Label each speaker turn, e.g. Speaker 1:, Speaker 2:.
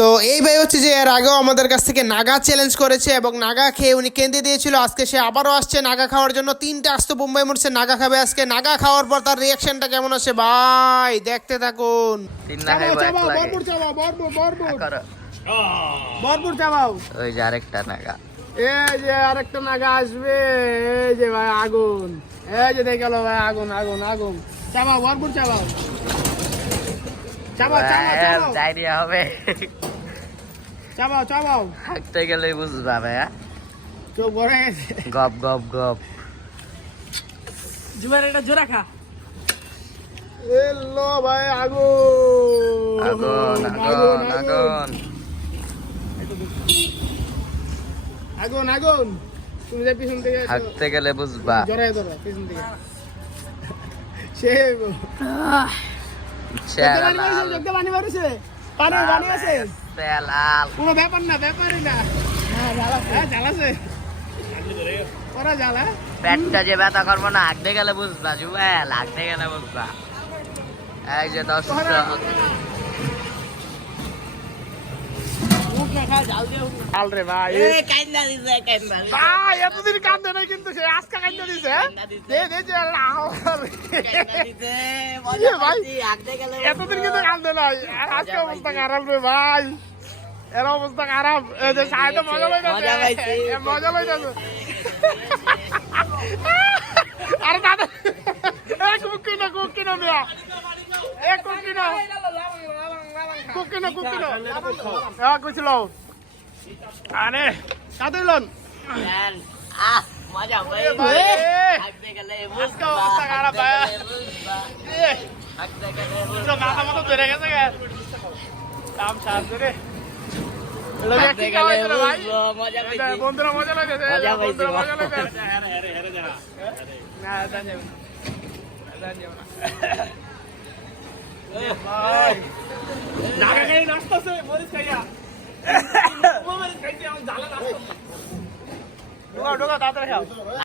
Speaker 1: তো এই ভাই হচ্ছে যে এর আগেও আমাদের কাছ থেকে নাগা চ্যালেঞ্জ করেছে এবং নাগা খেয়ে উনি কেঁদে দিয়েছিল। আজকে সে আবারও আসছে নাগা খাওয়ার জন্য। তিনটে আস্ত বোম্বাই মরছে নাগা খাবে আজকে। নাগা খাওয়ার পর তার রিয়াকশনটা কেমন আছে ভাই দেখতে থাকুন।
Speaker 2: তিন না খাইবো এক লাগে।
Speaker 1: বরপুর চাবাও বরপুর বরপুর
Speaker 2: করো।
Speaker 1: বরপুর চাবাও।
Speaker 2: ওই যে আরেকটা নাগা।
Speaker 1: এই যে আরেকটা নাগা আসবে। এই যে ভাই আগুন। এই যে দেখে ভাই আগুন আগুন আগুন। চাবাও ভরপুর চাবাও।
Speaker 2: ডায়রিয়া হবে।
Speaker 1: চাবাও চাবাও।
Speaker 2: হাঁকতে গেলে বুঝবা ভাইয়া।
Speaker 1: চোখ ভরে
Speaker 2: গপ গপ গপ।
Speaker 3: জুয়ার এটা জোড়া খা।
Speaker 1: এলো ভাই আগুন।
Speaker 2: আগুন আগুন আগুন
Speaker 1: আগুন। আগুন। তুমি যে পিছন থেকে
Speaker 2: হাঁকতে গেলে বুঝবা।
Speaker 1: জড়াই ধরো পিছন থেকে। সে পানি মারিছে, পানি পানি পানি আছে
Speaker 2: লাল
Speaker 1: কোনো ব্যাপার না ব্যাপারই না। হ্যাঁ জ্বালাছে ওরা জ্বালা
Speaker 2: পেটটা যে ব্যথা করব না হাঁকতে গেলে বুঝবা জুয়েল হাঁকতে গেলে বুঝবা। এই যে দর্শক
Speaker 3: মুখ না খা জাল দিয়ে
Speaker 1: আল রে ভাই।
Speaker 3: এ কাইন্দা দিছে কাইন্দা দিছে।
Speaker 1: ভাই এতদিন কান্দে নাই কিন্তু সে আজকে কান্দে দিছে দে যে ভাই। এতদিন কিন্তু কান্দে নাই। আর আজকে অবস্থা খারাপ রে ভাই। এর অবস্থা খারাপ। এই যে মজা লইতাছে
Speaker 3: মজা
Speaker 1: লইতাছে আরে দাদা এ কুকিনো কুকিনো মিয়া। কুকিনো কুকিনো হ্যাঁ কুছিল আরে। কাদিলন
Speaker 3: দেন। আহ মজা
Speaker 1: ভাই।
Speaker 3: আঁকতে গেলে
Speaker 1: আজকে অবস্থা খারাপ ভাই।
Speaker 3: আঁকতে গেলে
Speaker 1: মাথা মতো ধরে গেছে কাম সাহায্য রে। বন্ধুরা মজা লাগছে বন্ধুরা মজা। লাগছে। না জান যাবে না। যাবে না। काही नाश्ताच आहे बरेच काही झाला नाश्ता। डोका डोका दादा घ्या